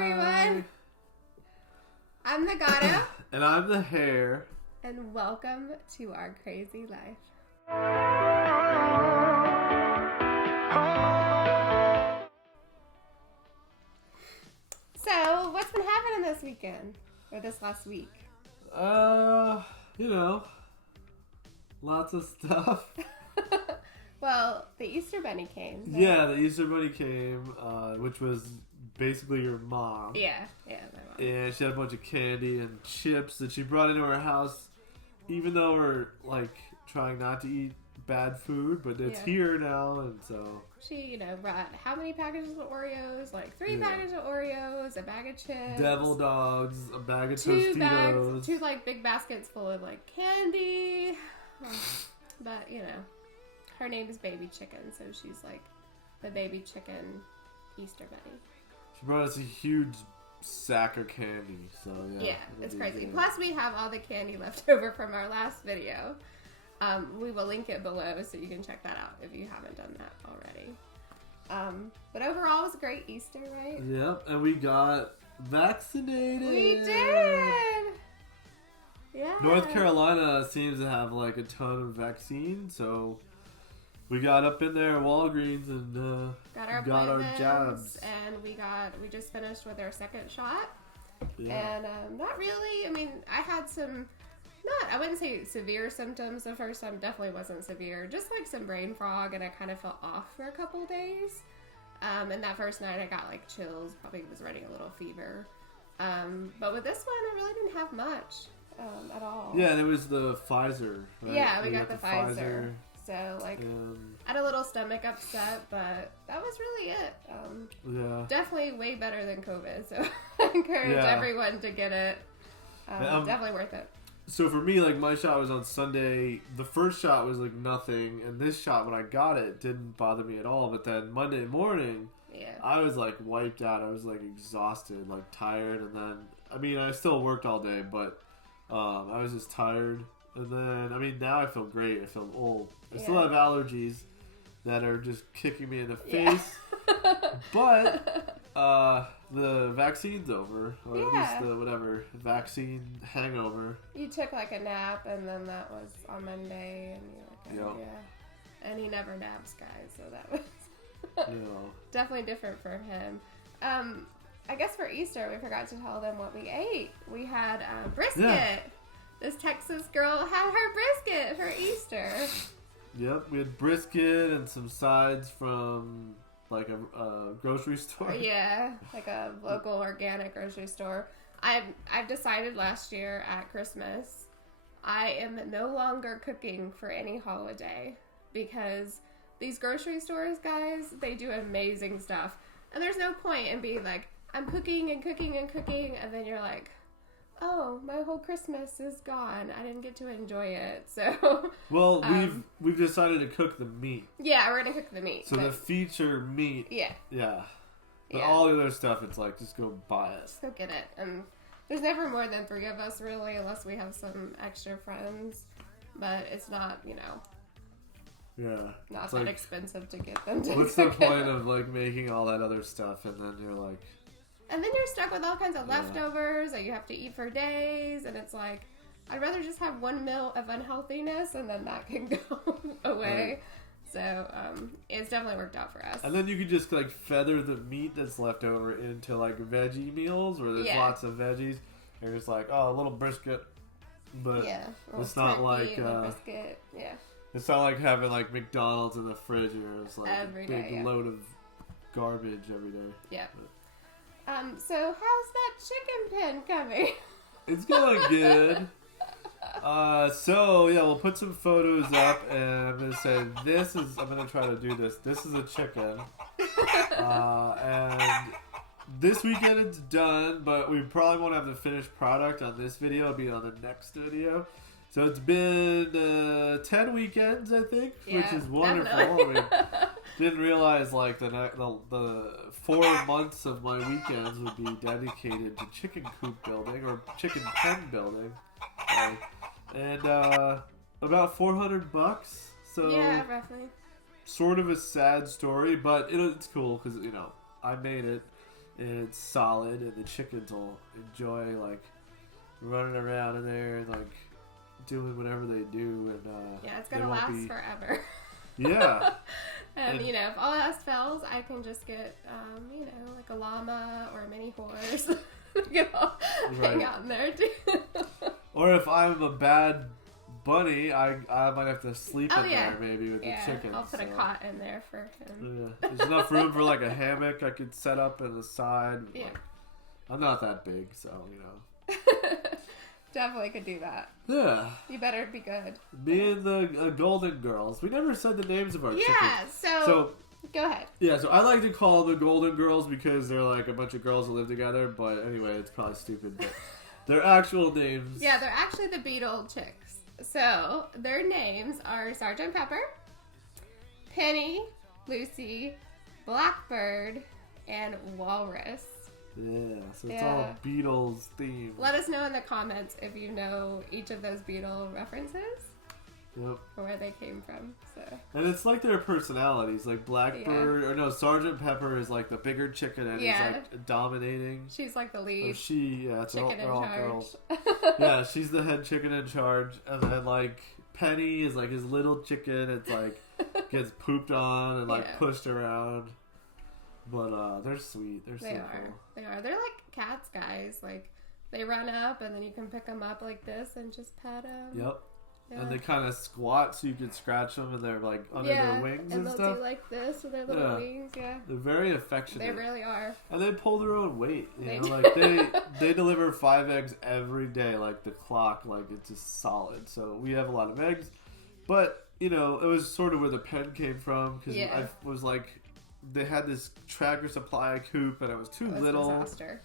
everyone. I'm the Greta. And I'm the Hare. And welcome to our crazy life. So, what's been happening this weekend? Or this last week? Lots of stuff. Well, the Easter Bunny came. So. Yeah, the Easter Bunny came, which was basically your mom. Yeah, my mom. And she had a bunch of candy and chips that she brought into our house, even though we're, trying not to eat bad food, but it's here now, and so... She, brought how many packages of Oreos? Three packages of Oreos, a bag of chips. Devil dogs, a bag of Tostitos. Two, big baskets full of, candy. But, her name is Baby Chicken, so she's, the baby chicken Easter Bunny. She brought us a huge sack of candy, so, Yeah, it's crazy. Plus, we have all the candy left over from our last video. We will link it below so you can check that out if you haven't done that already. But overall, it was a great Easter, right? Yep, and we got vaccinated. We did! Yeah. North Carolina seems to have a ton of vaccine, so we got up in there at Walgreens and got our jabs. And we just finished with our second shot. Yeah. And not really, I had some... I wouldn't say severe symptoms the first time. Definitely wasn't severe. Just some brain fog, and I kind of felt off for a couple days. And that first night I got chills. Probably was running a little fever. But with this one, I really didn't have much at all. Yeah, and it was the Pfizer. Right? Yeah, we got the Pfizer. So I had a little stomach upset, but that was really it. Definitely way better than COVID. So I encourage everyone to get it. Definitely worth it. So for me, my shot was on Sunday. The first shot was nothing, and this shot, when I got it, didn't bother me at all. But then Monday morning, I was wiped out. I was exhausted, tired, and then I still worked all day, but I was just tired. And then now I feel great. I feel old. I still have allergies that are just kicking me in the face, but the vaccine's over, or at least the vaccine hangover. You took a nap, and then that was on Monday, and you and he never naps, guys, so that was definitely different for him. I guess for Easter, we forgot to tell them what we ate. We had brisket. Yeah. This Texas girl had her brisket for Easter. Yep, we had brisket and some sides from a grocery store. Yeah, a local organic grocery store. I've decided last year at Christmas, I am no longer cooking for any holiday, because these grocery stores, guys, they do amazing stuff. And there's no point in being I'm cooking and cooking and cooking, and then you're oh, my whole Christmas is gone. I didn't get to enjoy it. So, well, we've decided to cook the meat. Yeah, we're gonna cook the meat. So the feature meat. Yeah. Yeah. But all the other stuff, it's just go buy it. Just go get it. And there's never more than 3 of us, really, unless we have some extra friends. But it's not, not that expensive to get them to what's the point of making all that other stuff, and then you're and then you're stuck with all kinds of leftovers that you have to eat for days, and it's I'd rather just have one meal of unhealthiness, and then that can go away. Right. So it's definitely worked out for us. And then you could just feather the meat that's left over into veggie meals where there's lots of veggies. And you're just a little brisket, but it's not brisket. Yeah. It's not having McDonald's in the fridge, or it's every a big day, load of garbage every day. Yeah. So how's that chicken pen coming? It's going good. We'll put some photos up, and I'm going to say I'm going to try to do this. This is a chicken. And this weekend it's done, but we probably won't have the finished product on this video. It'll be on the next video. So it's been 10 weekends, I think, which is wonderful. Didn't realize the 4 months of my weekends would be dedicated to chicken coop building or chicken pen building, and about $400. So roughly. Sort of a sad story, but it's cool because I made it. and it's solid, and the chickens will enjoy like running around in there and like doing whatever they do, and it's gonna last forever. Yeah. and you know, if all else fails, I can just get you know, like a llama or a mini horse. Hang out in there too. Or if I'm a bad bunny, I might have to sleep in there maybe with the chickens. I'll put a cot in there for him. Yeah. There's enough room for like a hammock I could set up in the side. Yeah. Like, I'm not that big, so you know. Definitely could do that. Yeah. You better be good. Me and the Golden Girls. We never said the names of our chickens. Yeah, so go ahead. Yeah, so I like to call them the Golden Girls because they're like a bunch of girls that live together, but anyway, it's probably stupid. But their actual names... Yeah, they're actually the Beetle chicks. So, their names are Sergeant Pepper, Penny, Lucy, Blackbird, and Walrus. Yeah, so it's all Beatles themed. Let us know in the comments if you know each of those Beatle references. Yep. Or where they came from. So. And it's like their personalities. Like Blackbird, or no, Sergeant Pepper is like the bigger chicken and he's like dominating. She's like the lead. It's chicken all in charge. Girls. Yeah, she's the head chicken in charge. And then like Penny is like his little chicken. It's like gets pooped on and like pushed around. But they're sweet. They're so cool. They are. They're like cats, guys. Like they run up and then you can pick them up like this and just pet them. Yep. Yeah. And they kind of squat so you can scratch them, and they're like under their wings and they'll stuff. Do like this with their little wings. Yeah. They're very affectionate. They really are. And they pull their own weight. You know, like they deliver 5 eggs every day, like the clock, like it's just solid. So we have a lot of eggs, but you know, it was sort of where the pen came from because I was like, they had this Tractor Supply coop, and it was too little. Disaster.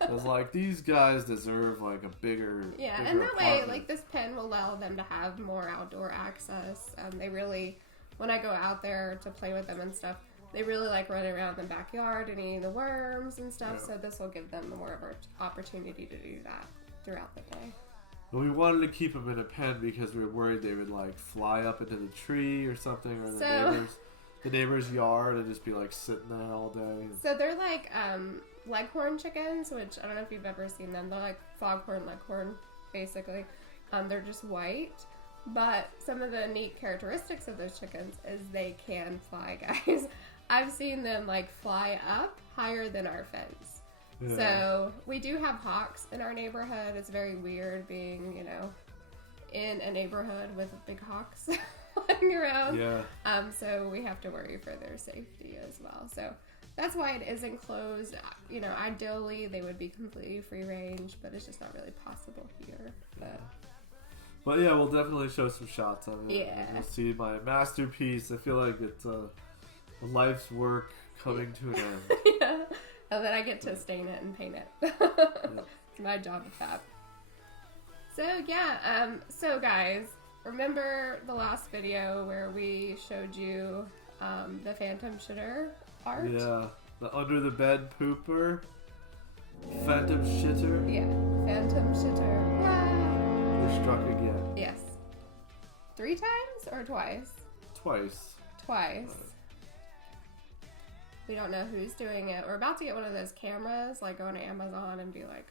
I was like, these guys deserve like a bigger. Yeah, bigger and that apartment. way, like this pen will allow them to have more outdoor access. They really, when I go out there to play with them and stuff, they really like running around in the backyard and eating the worms and stuff. Yeah. So this will give them more of an opportunity to do that throughout the day. Well, we wanted to keep them in a pen because we were worried they would like fly up into the tree or something, or the neighbor's yard and just be like sitting there all day. So they're like leghorn chickens, which I don't know if you've ever seen them. They're like foghorn leghorn, basically. They're just white. But some of the neat characteristics of those chickens is they can fly, guys. I've seen them like fly up higher than our fence. Yeah. So we do have hawks in our neighborhood. It's very weird being, you know, in a neighborhood with big hawks flying around. Yeah. So we have to worry for their safety as well. So that's why it is enclosed. You know, ideally they would be completely free range, but it's just not really possible here. But yeah, we'll definitely show some shots of it. Yeah. You'll see my masterpiece. I feel like it's a life's work coming to an end. Yeah. And then I get to stain it and paint it. It's my job with that. So yeah, so guys, remember the last video where we showed you the phantom shitter art? Yeah, the under the bed pooper. Phantom shitter. Yeah, phantom shitter. You're struck again. Yes. 3 times or twice? Twice. We don't know who's doing it. We're about to get one of those cameras, like go on Amazon and be like,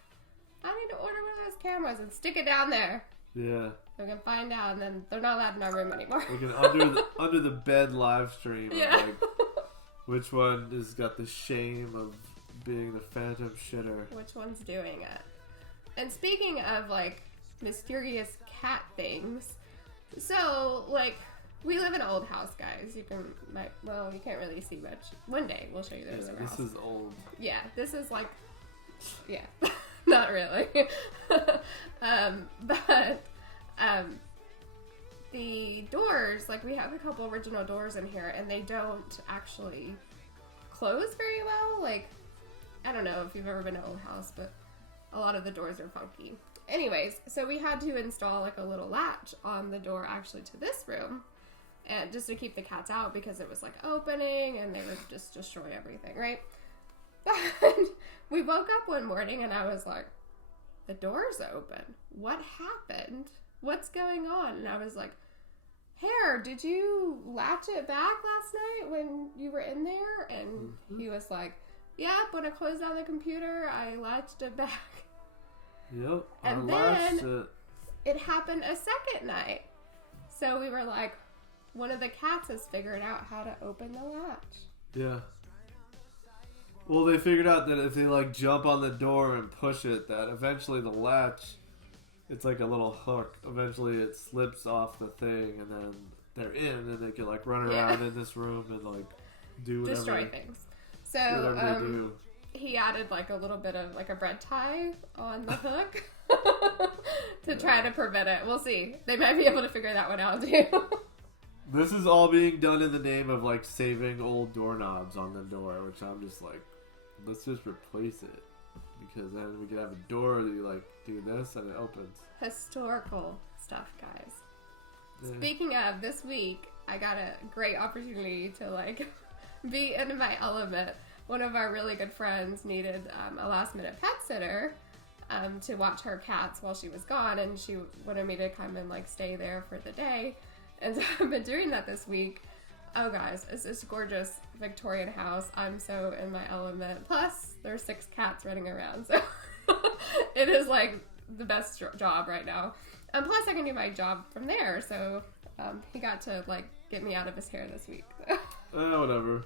I need to order one of those cameras and stick it down there. Yeah. We can find out, and then they're not allowed in our room anymore. We can under the bed live stream. Yeah. Like, which one has got the shame of being the phantom shitter? Which one's doing it? And speaking of like mysterious cat things, so like we live in an old house, guys. You can't really see much. One day we'll show you the other house. This is old. Yeah, this is like, yeah. Not really. But the doors, like we have a couple original doors in here and they don't actually close very well. Like, I don't know if you've ever been to an old house, but a lot of the doors are funky. Anyways, so we had to install like a little latch on the door actually to this room, and just to keep the cats out because it was like opening and they would just destroy everything, right? But we woke up one morning and I was like, the door's open. What happened? What's going on? And I was like, Hare, did you latch it back last night when you were in there? And he was like, Yeah, when I closed down the computer, I latched it back. Yep. And then it happened a second night. So we were like, one of the cats has figured out how to open the latch. Yeah. Well, they figured out that if they like jump on the door and push it, that eventually the latch, it's like a little hook. Eventually it slips off the thing and then they're in and they can like run around in this room and like do whatever. Destroy things. So he added like a little bit of like a bread tie on the hook to try to prevent it. We'll see. They might be able to figure that one out too. This is all being done in the name of like saving old doorknobs on the door, which I'm just like, let's just replace it because then we can have a door that you like do this and it opens. Historical stuff, guys. Yeah. Speaking of, this week I got a great opportunity to like be in my element. One of our really good friends needed a last minute pet sitter to watch her cats while she was gone, and she wanted me to come and like stay there for the day. And so I've been doing that this week. Oh guys, it's this gorgeous Victorian house. I'm so in my element. Plus, there's 6 cats running around, so it is like the best job right now. And plus, I can do my job from there. So he got to like get me out of his hair this week. Whatever.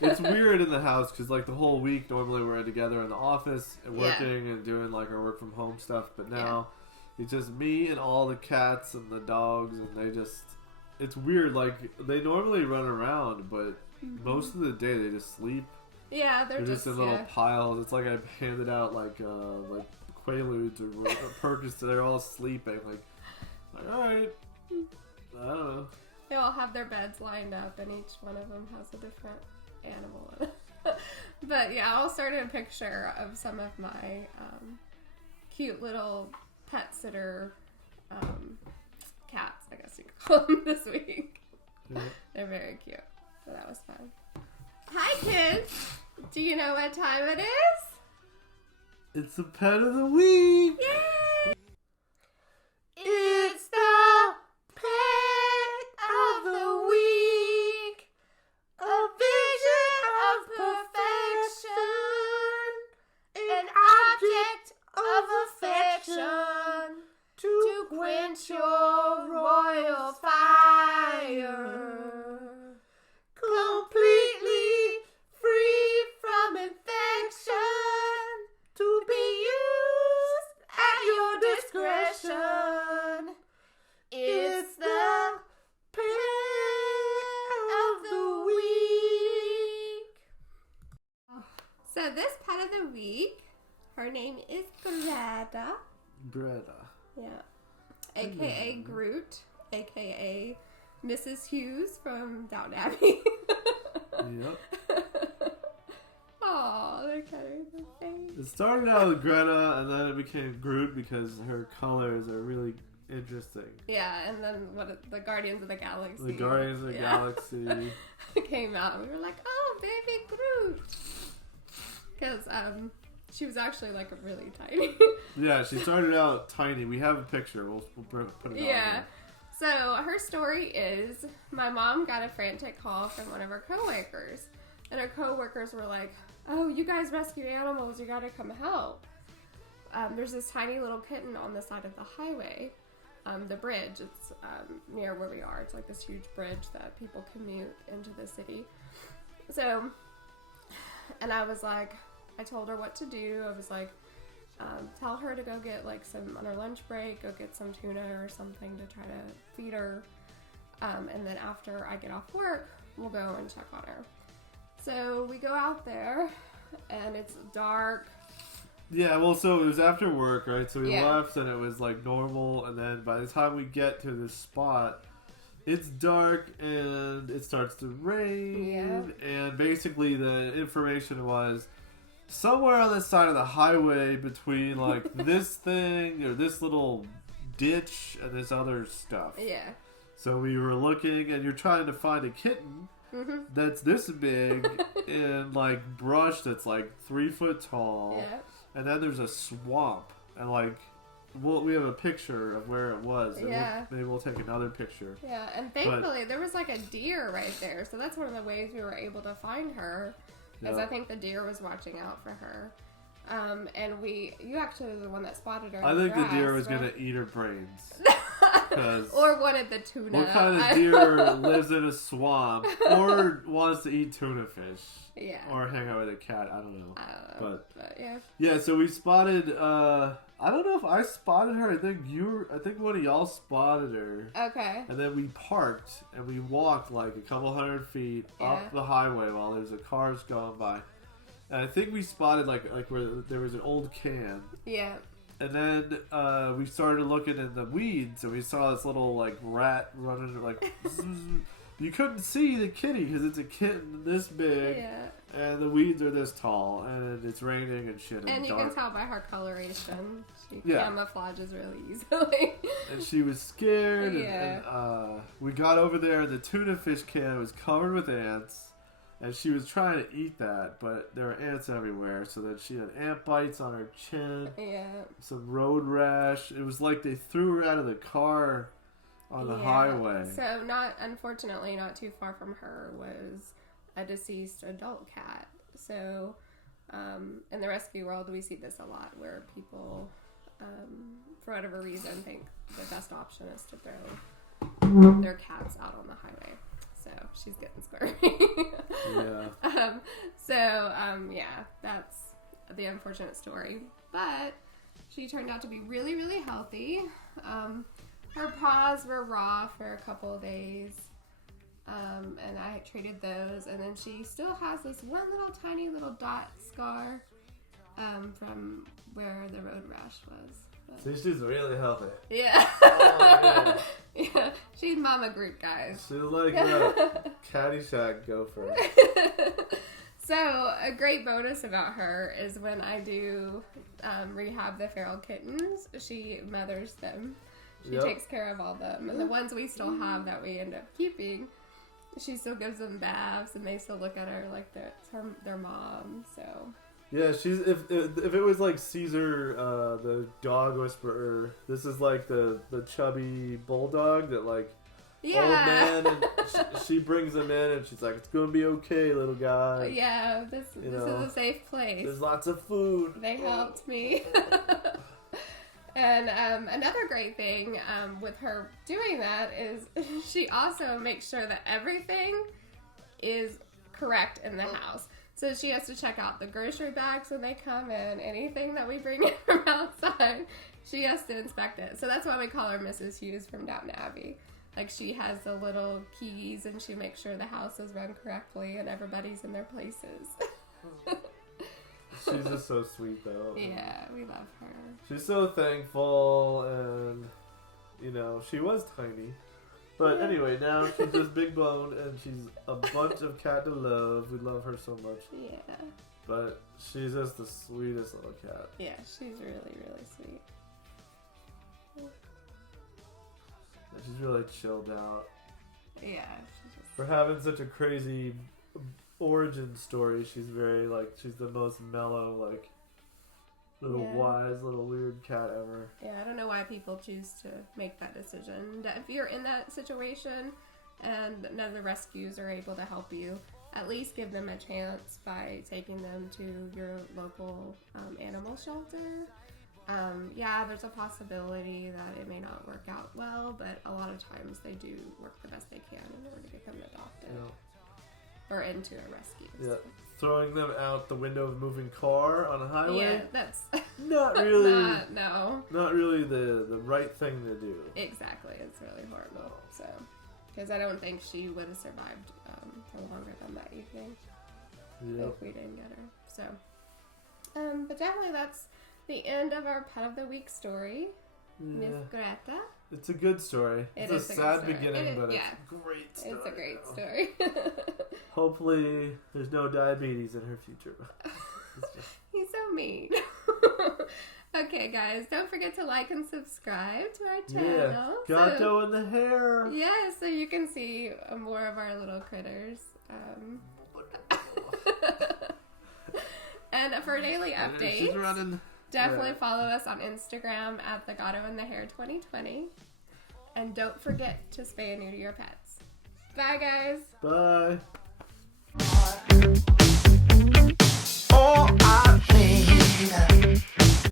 It's weird in the house because like the whole week normally we're together in the office and working and doing like our work from home stuff, but now it's just me and all the cats and the dogs, and they just. It's weird, like, they normally run around, but most of the day they just sleep. Yeah, they're just in little piles. It's like I handed out, like Quaaludes or Perkins, they're all sleeping. Like, alright. I don't know. They all have their beds lined up, and each one of them has a different animal in it. But, yeah, I'll start a picture of some of my cute little pet sitter cats, I guess you could call them, this week. Yeah. They're very cute. So that was fun. Hi, kids! Do you know what time it is? It's the pet of the week! Yay! It's the pet of the week! A vision of perfection! An object of affection! To quench your royal fire, completely free from infection, to be used at your discretion. It's the pet of the week. So this pet of the week, her name is Greta. Greta. Yeah. AKA Groot, AKA Mrs. Hughes from Downton Abbey. Yep. Aw, they're kind of the same. It started out with Greta, and then it became Groot because her colors are really interesting. Yeah, and then the Guardians of the Galaxy. The Guardians of the Galaxy came out, and we were like, oh, baby Groot. Because, she was actually like really tiny. Yeah, she started out tiny. We have a picture. We'll put it on. Yeah. So her story is my mom got a frantic call from one of her coworkers, and her coworkers were like, "Oh, you guys rescue animals. You got to come help." There's this tiny little kitten on the side of the highway, the bridge. It's near where we are. It's like this huge bridge that people commute into the city. So, and I was like. I told her what to do. I was like, tell her to go get like some, on her lunch break, go get some tuna or something to try to feed her. And then after I get off work, we'll go and check on her. So we go out there and it's dark. Yeah, well, so it was after work, right? So we left and it was like normal. And then by the time we get to this spot, it's dark and it starts to rain. Yeah. And basically the information was, somewhere on the side of the highway between like this thing or this little ditch and this other stuff. Yeah. So we were looking and you're trying to find a kitten that's this big in like brush that's like 3 foot tall. Yeah. And then there's a swamp and like we have a picture of where it was. And maybe we'll take another picture. Yeah, and thankfully there was like a deer right there. So that's one of the ways we were able to find her. because I think the deer was watching out for her. And you actually were the one that spotted her. I think the deer was gonna eat her brains. Or wanted the tuna. What kind of deer lives in a swamp or wants to eat tuna fish? Yeah. Or hang out with a cat? I don't know. But yeah. Yeah, so we spotted. I don't know if I spotted her. I think one of y'all spotted her. Okay. And then we parked and we walked like a couple hundred feet up the highway while there's cars going by. And I think we spotted like where there was an old can. Yeah. And then we started looking in the weeds, and we saw this little like rat running like. You couldn't see the kitty because it's a kitten this big, and the weeds are this tall, and it's raining and shit. And you dark. Can tell by her coloration, she camouflages really easily. And she was scared. And we got over there, and the tuna fish can was covered with ants. And she was trying to eat that, but there were ants everywhere. So then she had ant bites on her chin. Yeah. Some road rash. It was like they threw her out of the car on the highway. So unfortunately, not too far from her was a deceased adult cat. So in the rescue world, we see this a lot where people, for whatever reason, think the best option is to throw their cats out on the highway. So she's getting squirmy. That's the unfortunate story. But she turned out to be really, really healthy. Her paws were raw for a couple of days. And I treated those. And then she still has this one little tiny little dot scar from where the road rash was. So she's really healthy. Yeah. Oh, yeah. She's mama group, guys. She's like a Caddyshack gopher. So a great bonus about her is when I do rehab the feral kittens, she mothers them. She takes care of all them. And the ones we still have that we end up keeping, she still gives them baths, and they still look at her like their mom. So... Yeah, she's if it was like Caesar, the dog whisperer, this is like the chubby bulldog that like old man, and she brings him in, and she's like, "It's gonna be okay, little guy." Yeah, this is a safe place. There's lots of food. They helped me. And another great thing with her doing that is she also makes sure that everything is correct in the house. So she has to check out the grocery bags when they come in, anything that we bring in from outside, she has to inspect it. So that's why we call her Mrs. Hughes from Downton Abbey. Like, she has the little keys, and she makes sure the house is run correctly and everybody's in their places. She's just so sweet, though. Yeah, we love her. She's so thankful, and, she was tiny. But anyway, now she's just big boned, and she's a bunch of cat to love. We love her so much. Yeah. But she's just the sweetest little cat. Yeah, she's really, really sweet. She's really chilled out. Yeah. For having such a crazy origin story, she's very, she's the most mellow, little wise, little weird cat ever. Yeah, I don't know why people choose to make that decision. If you're in that situation and none of the rescues are able to help you, at least give them a chance by taking them to your local animal shelter. There's a possibility that it may not work out well, but a lot of times they do work the best they can in order to get them adopted or into a rescue. Yeah. So. Throwing them out the window of a moving car on a highway? Yeah, that's... Not really... Not really the right thing to do. Exactly. It's really horrible. So, because I don't think she would have survived for longer than that evening if we didn't get her. So, but definitely that's the end of our Pet of the Week story. Miss Greta. It's a good story. It's a sad beginning, but it's a great story. It's a great story. Hopefully, there's no diabetes in her future. He's so mean. Okay, guys, don't forget to like and subscribe to our channel. Gato in the hair. Yeah, so you can see more of our little critters. And for daily updates, definitely follow us on Instagram at the Gato in the Hair 2020. And don't forget to spay and neuter your pets. Bye, guys. Bye. more I